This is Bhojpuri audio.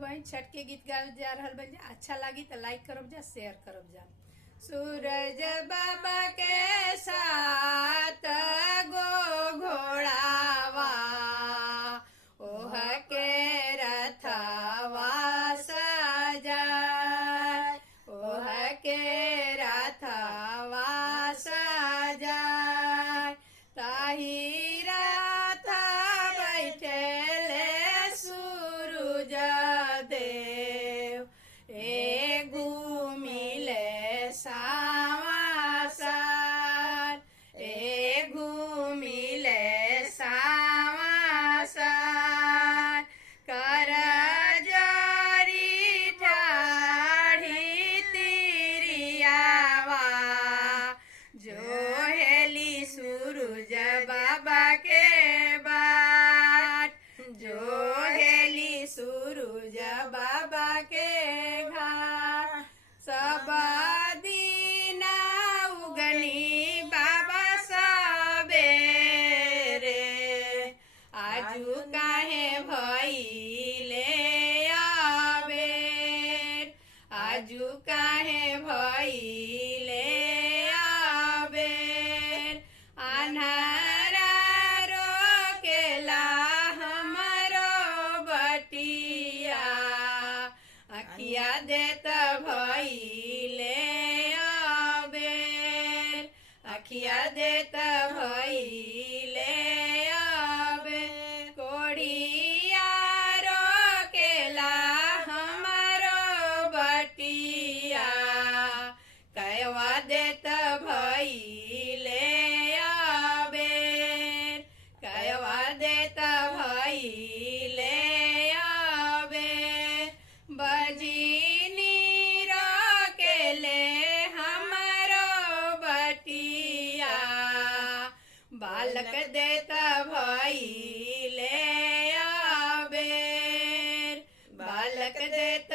बहन छठ के गीत गावे जा रहल बन जा। अच्छा लगी तो लाइक करब जा, शेयर करब जा। सूरज बाबा के साथ गो घोड़ावा, ओह के रथवा सजा, ओह के रथवा सजा, ताही रथ बैठेले सूरज देव, ए घूमिले सावा सार, ए घूमिले सावा सार, कर जरी ठाढ़ी तिरियावा, जो हेली सूरज बाबा के बाट, जो हेली सूरज बाबा के घाट, सब दिन उगनी बाबा सबेरे, आजू काहे भइले आबेर, आजू काहे भइले आबेर, अन्हारा रोकेला हमरो बटिया, अखिया देत भइले आबेर, अखिया देत भइले आबेर, कोढ़िया रोकेला हमरो बटिया, कैवा देत भइले आबेर, कैवा देत भइले आबेर, बजनी रोकेले हमरो बटिया, बालक देत भइले आबेर, बालक देत